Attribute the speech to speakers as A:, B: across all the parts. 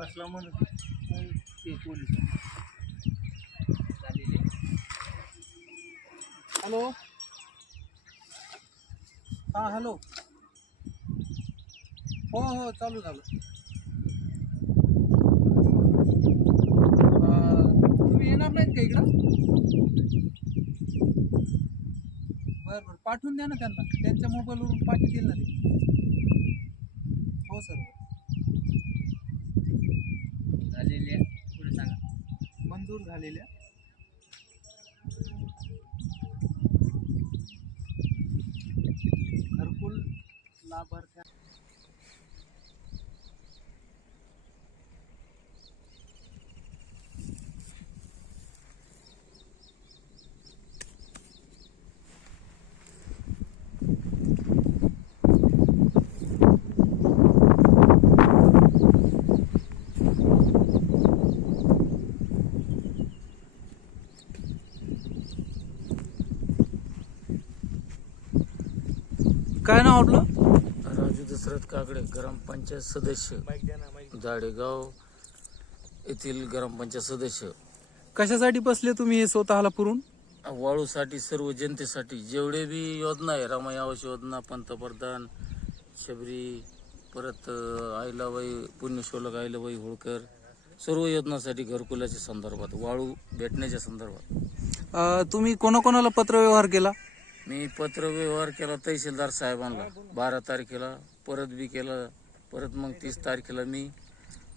A: असला म्हणत मग ते पोलीस
B: हॅलो. हां हॅलो. हो हो चालू झालं. अं, तुम्ही येणार नाहीत का इकडं? बरं बरं. पाठवून द्या ना त्यांना. त्यांच्या मोबाईलवरून पाठवतील ना ते हो सर.
A: झालेली आहे पुढे सांगा.
B: मंजूर झालेल्या. घरकुल लाभार्थ्या काय नाव आपलं?
C: राजू दशरथ काकडे ग्रामपंचायत सदस्य. जाडेगाव येथील ग्रामपंचायत सदस्य.
B: कशासाठी बसले तुम्ही हे स्वतःला पुरून?
C: वाळूसाठी सर्व जनतेसाठी. जेवढे बी योजना आहे रमाई आवास योजना पंतप्रधान शबरी परत अं, आईलाबाई पुण्यशोलक आईलाबाई होळकर सर्व योजनासाठी घरकुलाच्या संदर्भात वाळू भेटण्याच्या संदर्भात.
B: अं, तुम्ही कोणाकोणाला पत्रव्यवहार केला?
C: मी पत्रव्यवहार केला तहसीलदार साहेबांना. बारा तारखेला परत बी केला परत मग तीस तारखेला मी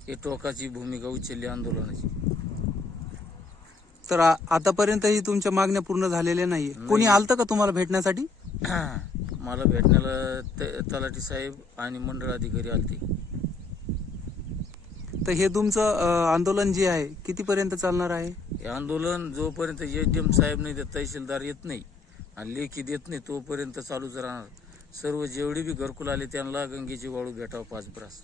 C: हे टोकाची भूमिका उचलली आंदोलनाची.
B: तर आ- आतापर्यंत ही तुमच्या मागण्या पूर्ण झालेल्या नाहीये. कोणी आलतं का तुम्हाला भेटण्यासाठी?
C: मला भेटण्याला त- तलाठी साहेब आणि मंडळ अधिकारी आलते.
B: तर हे तुमचं अं, आंदोलन जे आहे कितीपर्यंत चालणार आहे?
C: हे आंदोलन जोपर्यंत एस डी एम साहेब नाही देत तहसीलदार येत नाही. आणि लेखी देत नाही तोपर्यंत चालूच राहणार. सर्व जेवढी बी घरकुल आले त्यांना गंगेची वाळू भेटावं पाच ब्रास